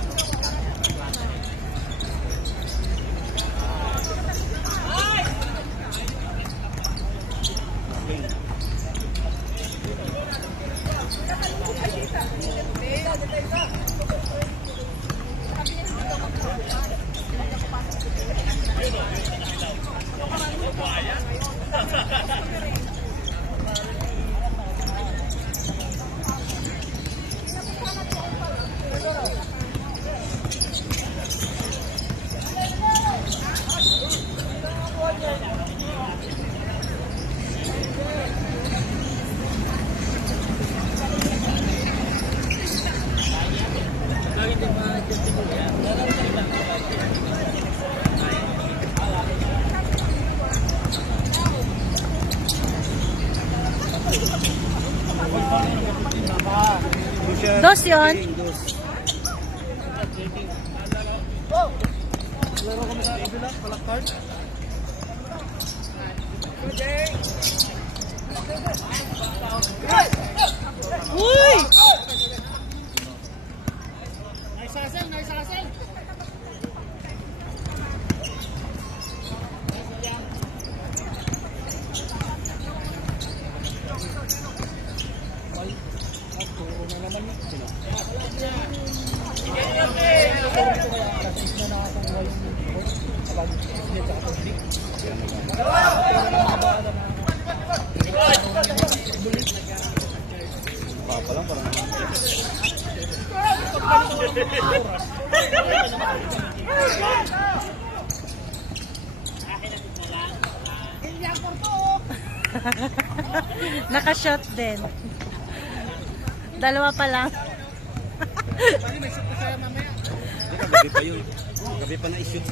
Dos yun. Uy! Nice hustle, nice hustle. Papa lang parang. Nakashot din. Dalawa pa lang. Gabi pa yun. Gabi pa na issue.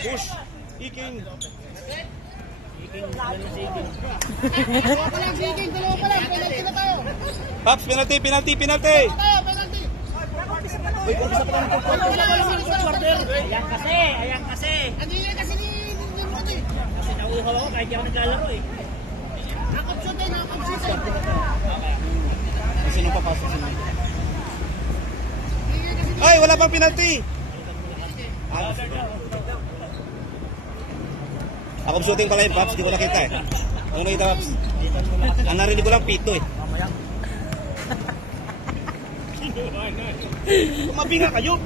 Push! Iking! Dalawa pa lang, sige, dalawa pa lang. Penalty na tayo. Pops, penalty, penalty, penalty! Tayo, penalty. Ayan kasi. Hindi yan kasi ni Moody. Kasi nauuhaw ako kahit di ako naglalaro eh. Nakapshoot eh, nakapshoot eh. Kasi nung papasok sila. Ay, wala pang penalty! Ako shooting pala yung Pops, di ko nakita eh. Ano nakita Pops? Ang narinig ko lang pito eh. Tumabi nga kayo!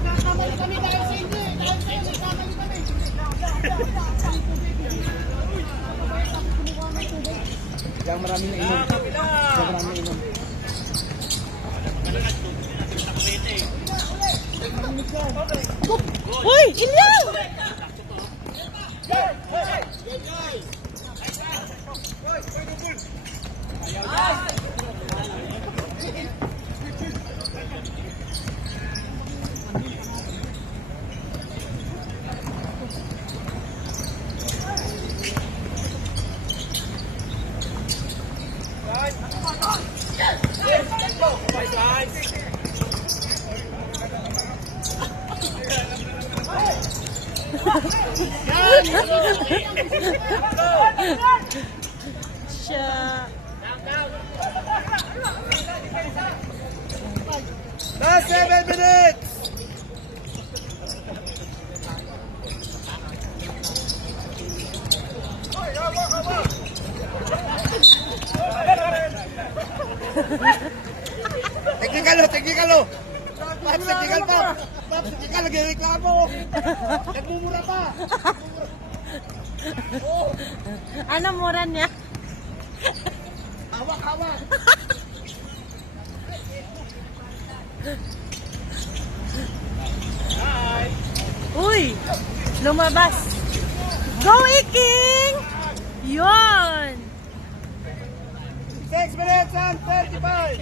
Nagkamali kami dahil sa inyo eh. Dahil sa'yo, nagkamali kami. Diyan maraming nainom. Diyan maraming nainom. Uy! Ilya! Siya. Last 7 minutes! Technical o, technical o! Paps, technical pa! Paps, technical, nagreklamo! Nagmumura pa! Ano mura niya? Hawak, hawak. Uy! Lumabas! Go, Iking! Yun! 6 minutes and 35!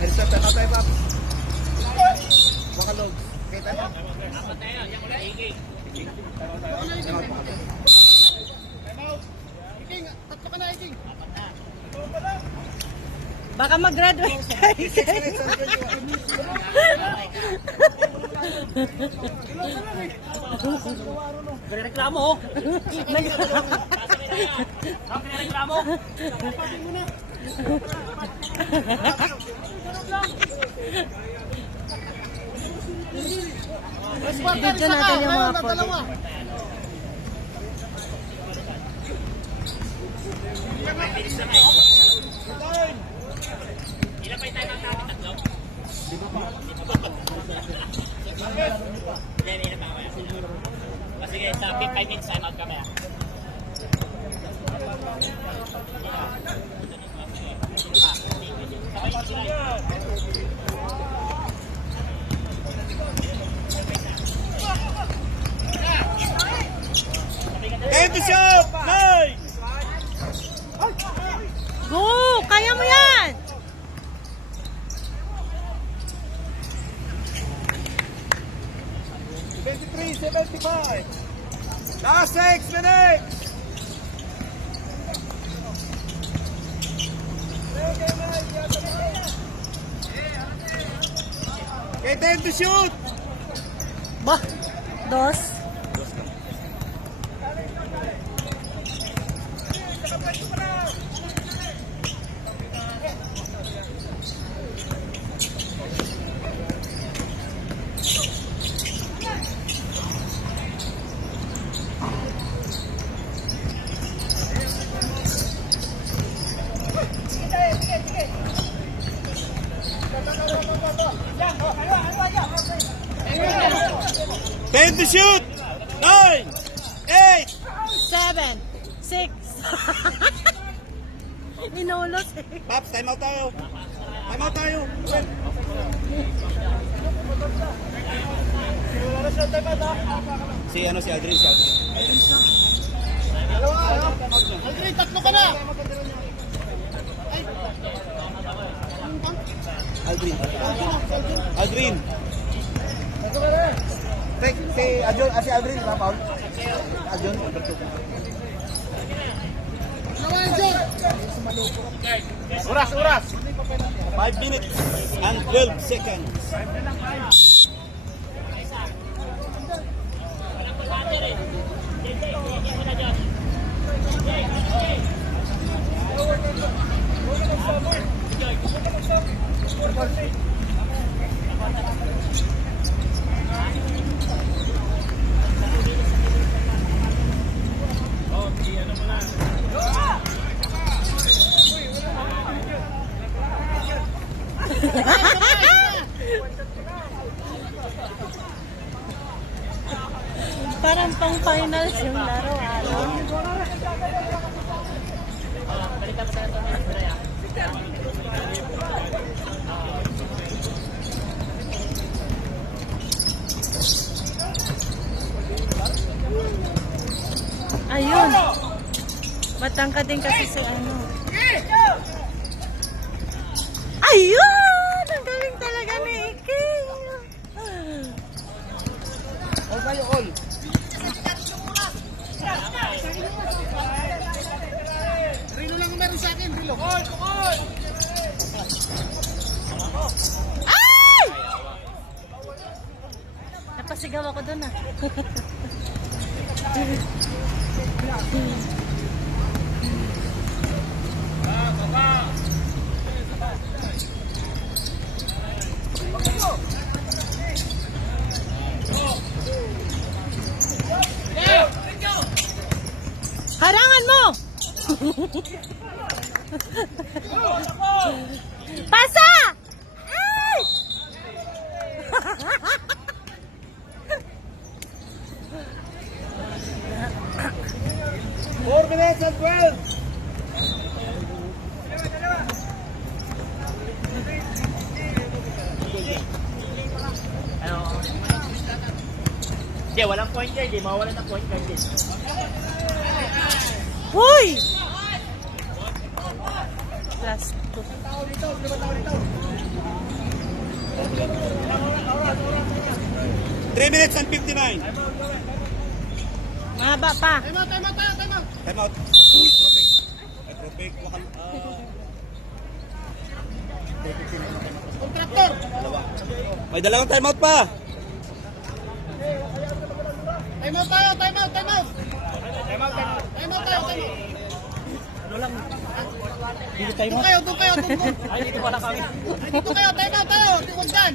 Headset na tayo, Paps. Makalog. Okay tayo? Iking, tatlo ka na, Iking. Baka mag-graduate ka, Iking. Reklamo oh. Reklamo. Video natin yung mga photo. Dalawa. Ilan pa yung time out natin? Tatlo? Hindi, ilan pa kami. Sige, sa 5 minutes time out kami ah. End to shot! Nice! Go! Kaya mo yan! Last 6 minutes! Okay, time to shoot! Bah! Dos. shoot! 9, 8, 7, 6. Inulos eh. Paps, time out tayo. Time out tayo. Si Aldrin, si Aldrin. Aldrin, tatlo ka na! Aldrin. Aldrin. Si Aldrin, ba, Paul? Aldrin. Oras! 5 minutes and 12 seconds. Parang pang finals yung laro. Ayun. Matangkad din kasi si ano. Ayun! Ang galing talaga ni Iking. All tayo, all. Rilo lang meron sa akin, Rilo. Ay! Napasigaw ako doon ah. Harangan mo! Pasa! Ay! 4 minutes and 12. Hindi, walang point guard. Hindi, mawala ng point guard. Hoy! Last 2. 3 minutes and 59. Mahaba pa. Time out. Time out. Retrobake. Contractor! May dalawang time out pa. Time out tayo! Doon kayo. Ay, dito wala kami. Dito kayo, time out tayo! Huwag dyan!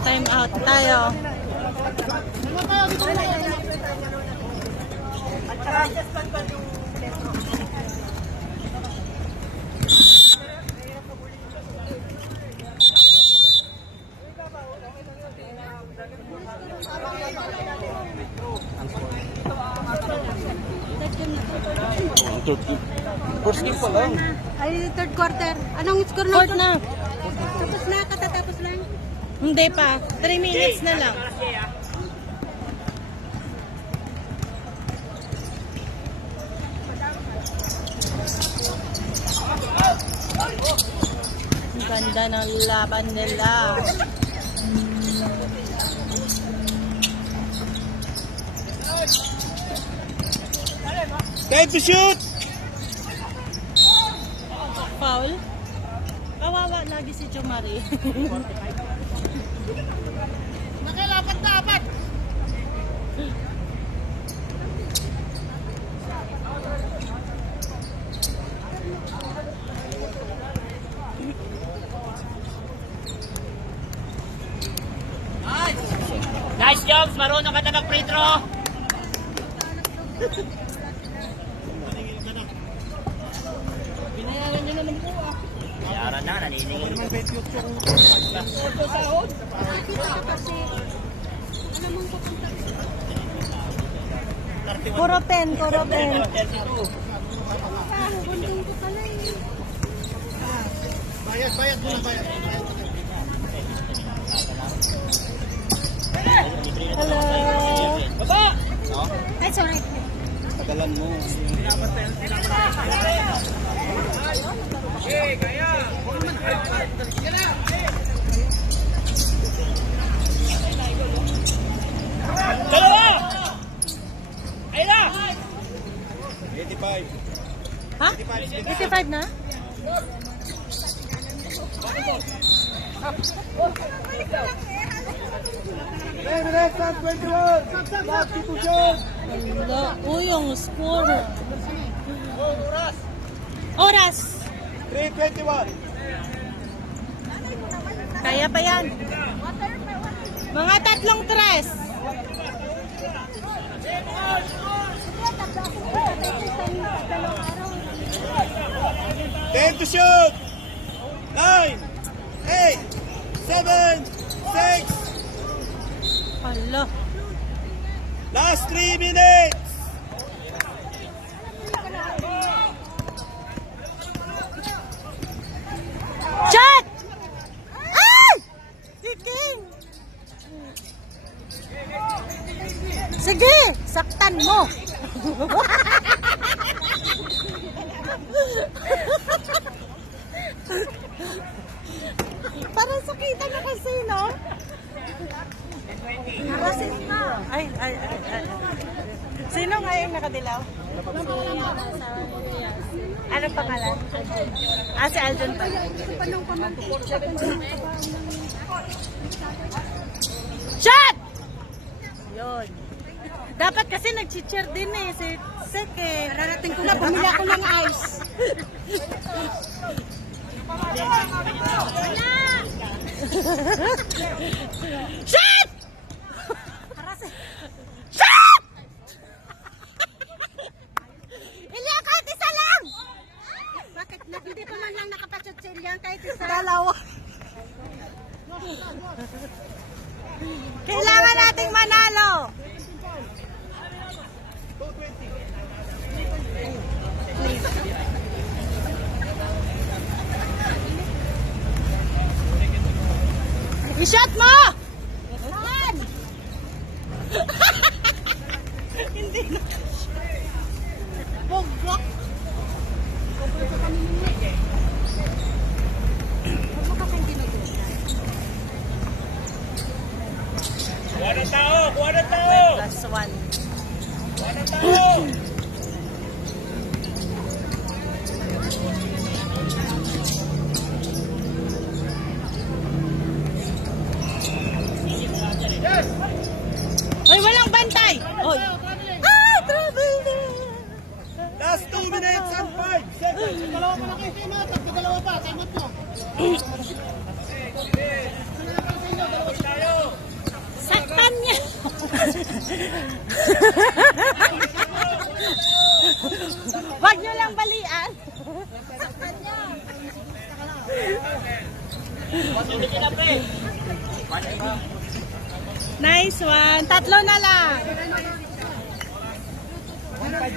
Time out tayo. Time out tayo, dito kayo! First game pa lang. Ay, third quarter. Anong score na? Fourth na. Tapos na, katatapos lang. Hindi pa. 3 minutes na lang. Ang ganda ng laban nila. Time to shoot. Foul. Kawawa lagi si Jomari. Nakilapat-dapat! Nice jobs! Marunong ka na mag-free throw! Binayaran nyo na ng buwa. Bayaran na, naniningil. Dito ka kasi, alam mong pupunta. Puro pen, puro pen. Bundong ko pala eh. Bayad muna, bayad. Hello. Ay, sorry. Tagalan mo. Dalawa! Ayun na! 85. Ha? 85 na? Wala. Uy, yung score. Oras. 3:21. Kaya pa yan. Mga 3 tres. Ten to shoot! 9, 8, 7, 6. Hala. Last 3 minutes! Shot! Ay! Kiking! Sige, saktan mo. Parang sakitan na kasi, no? Narasis na. Ay. Sino nga yung nakadilaw? Anong pangalan? Si Alden pa. Shot! Yun. Dapat kasi nag-cheer din eh. Si Sek eh. Nararating ko na, bumili ako ng ice. Shot! Shot! Ili, kahit isa lang! Bakit? Hindi ko man lang nakapachot-chill yan kahit isa. Dalawa. Kailangan nating manalo. I-shot mo! Saan? Hindi na. Bogok. Kuha ng tao! Kuha ng tao! Plus 1. Kuha ng tao! Ay, walang bantay! Oy. Ah, trouble na! Last 2 minutes and 5 seconds! Dalawa pa na kayo, team out. Dalawa pa, time out nyo. Saktan niya! Wag nyo lang balian! Saktan niya! Nice one! 3 na lang!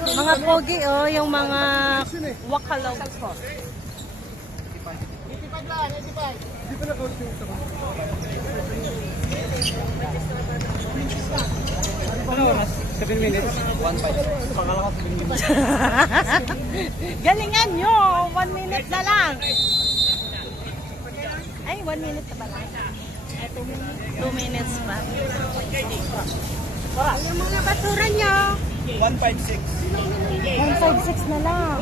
Mga pogi oh, yung mga wakalog ko. 85 lang, 85. Galingan nyo! 1 minute na lang! Ay, 1 minute na ba lang? 2 minutes pa. Yung mga basura nyo. 156. 156 na lang.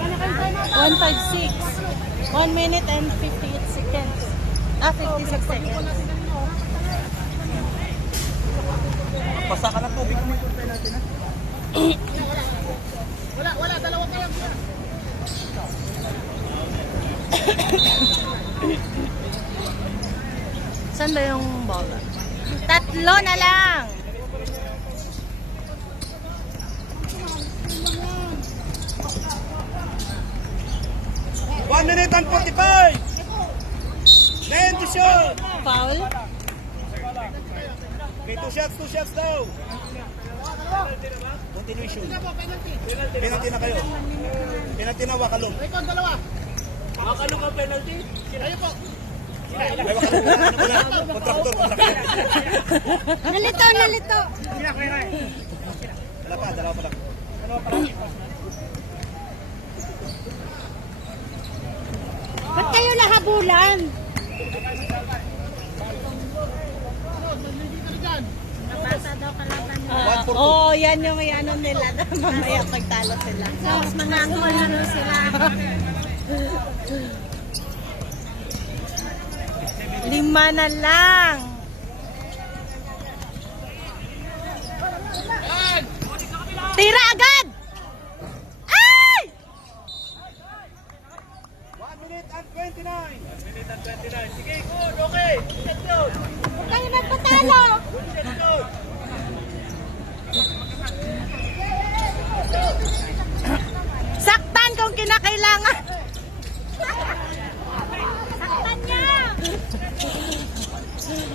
156. 1 minute and 58 seconds. 56 seconds. Basta ka ng tubig. Wala, dalawa kayo. Saan ba yung bola? 3 na lang. One minute and 45. 10 to shoot! Foul? Okay, 2 shots daw. Continuation. Penalty na kayo. Penalty na Wakalong. Record, dalawa. Makalong ang penalty. Kayo po. May Wakalong na ano na. Kontraktor. Nalito, nalito. Dalawa pa lang. Ba't kayo nahabulan? Oo, yan yung ano nila. Mamaya pagtalo sila. Mas mga ano sila. 5 na lang. Tira agad! Ay! 1 minute and 29. Sige, good, okay. Let's go. Huwag kayo nagpatalo. Saktan kung kinakailangan. Saktan niya.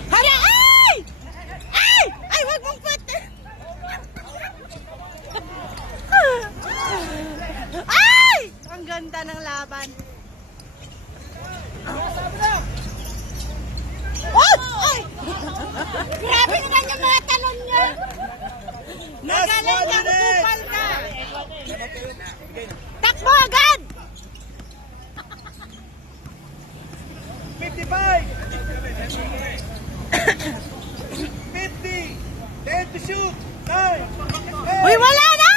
Hala! Ay! Ay! Ay, wag mong pati! Ay! Ang ganda ng laban. Oh! Ay! Grabe naman yung mga talon niya. Nagaling 1 kang minute. kupal ka. Takbo agad! 55. 50. 10 to shoot. 9. Uy, wala na!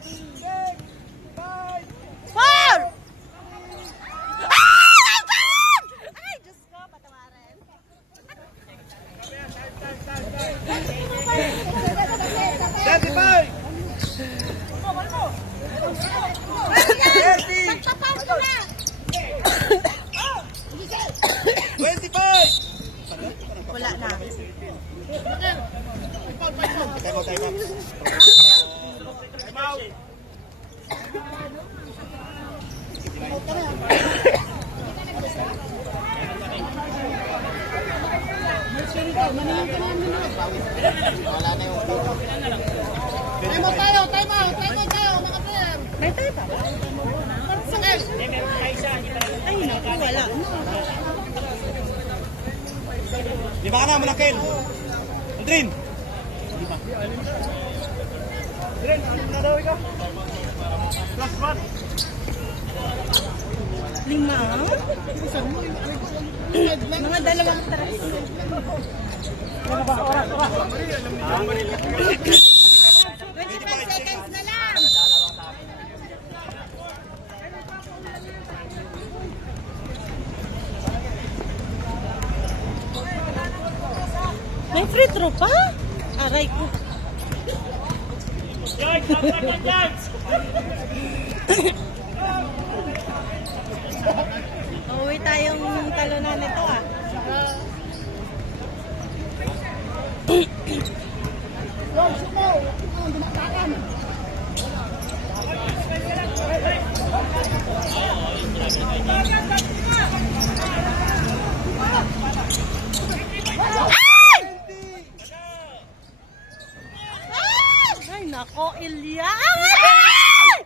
6. 5. Foul! Ay! Ay, bad! Ay, Diyos ko, patawarin. 35. 30. Magpapal ko na. 25. Wala na. Time out. Time out tayo, time out tayo, mga player. May tayo pa. Sakit. Ay, naku, wala. Lima ka na, Manakil. Andrin. Lima? Mga dalawang taras. 25 seconds na lang. May free throw pa? Aray ko. Uuwi tayong talunan nito ah. Ay! Ay, nako, Ilya! Ay!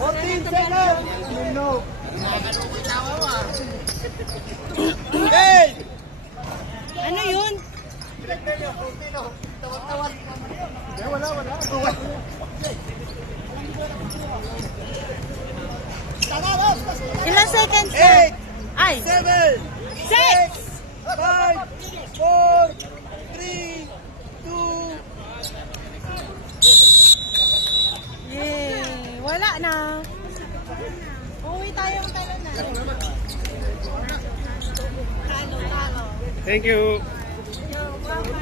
14 seconds. No. Hey! Ano yun? Ilang seconds na? 8. Ay! 7. 6! 5. 4. 3. 2. Yay! Wala na. Uwi tayong talunan. Talo. Thank you. You're welcome.